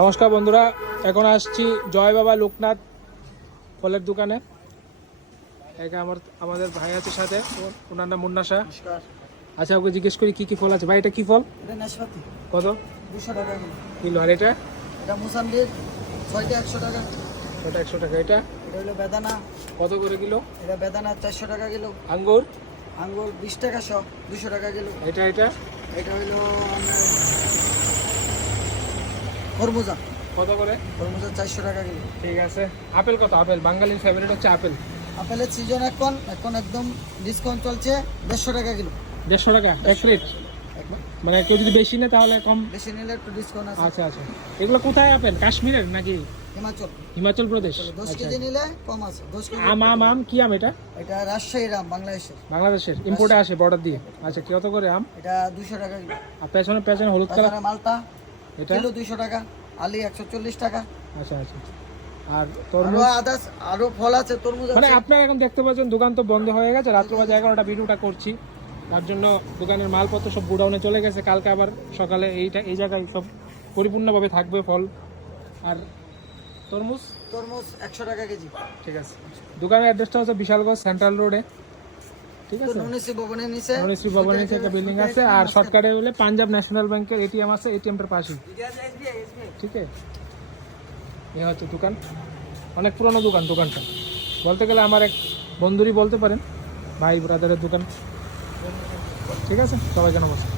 নমস্কার বন্ধুরা, এখন আসছি জয় বাবা লোকনাথ ফলের দোকানে। আমাদের ভাই আছে সাথে, ওনার নাম মুন্না শাহ। আচ্ছা, ওকে জিজ্ঞেস করি কি কি ফল আছে। ভাই, এটা কি ফল? নাশপাতি। কত? 200 টাকা কিলো। আর এটা? এটা মুসাম্বির 6টা 100 টাকা। ওটা 100 টাকা। এটা হলো বেদানা। কত করে কিলো? এটা বেদানা 400 টাকা কিলো। আঙ্গুর? আঙ্গুর 20 টাকা 200 টাকা কিলো। এটা এটা হলো খরমুজা। কত করে? খরমুজা 400 টাকা কিলো। ঠিক আছে। আপেল কত? আপেল বাঙালির ফেভারিট হচ্ছে আপেল। আপেলের সিজন এখন একদম ডিসকাউন্ট চলছে 150 টাকা কিলো। 150 টাকা এক রেট? মানে কেউ যদি বেশি নেয় তাহলে কম? বেশি নিলে একটু ডিসকাউন্ট আছে। আচ্ছা আচ্ছা। এগুলো কোথায় আপেল? কাশ্মীরের নাকি হিমাচল প্রদেশ? 10 কেজি নিলে কম আছে। 10 কেজি আম কি আম এটা? এটা রাজশাহীর আম, বাংলাদেশের ইম্পোর্টে আসে বর্ডার দিয়ে। আচ্ছা, কত করে আম? এটা 200 টাকা কিলো। আর পেছনে হলুদ কালার মালটা এটা কিলো 200 টাকা। আলি 140 টাকা। আচ্ছা আচ্ছা। আর তরমুজ? আরো ফল আছে, তরমুজ আছে। মানে আপনারা এখন দেখতে পাচ্ছেন দোকান তো বন্ধ হয়ে গেছে, রাত্র বাজে 11টা, ভিডিওটা করছি তার জন্য। দোকানের মালপত্র সব গোডাউনে চলে গেছে। কালকে আবার সকালে এই জায়গায় সব পরিপূর্ণভাবে থাকবে ফল। আর তরমুজ 100 টাকা কেজি। ঠিক আছে। দোকানের অ্যাড্রেসটা হচ্ছে বিশালগঞ্জ সেন্ট্রাল রোডে। ঠিক আছে। ননিশ্রী ভবনের নিচে একটা বিল্ডিং আছে। আর শর্টকাটে হলে পাঞ্জাব ন্যাশনাল ব্যাংকের এটিএম আছে, এটিএমটার পাশেই। ঠিক আছে। এই হচ্ছে দোকান, অনেক পুরনো দোকানটা বলতে গেলে আমার এক বন্ধুরই বলতে পারেন, ভাই ব্রাদারের দোকান। ঠিক আছে, সবাইকে নমস্কার।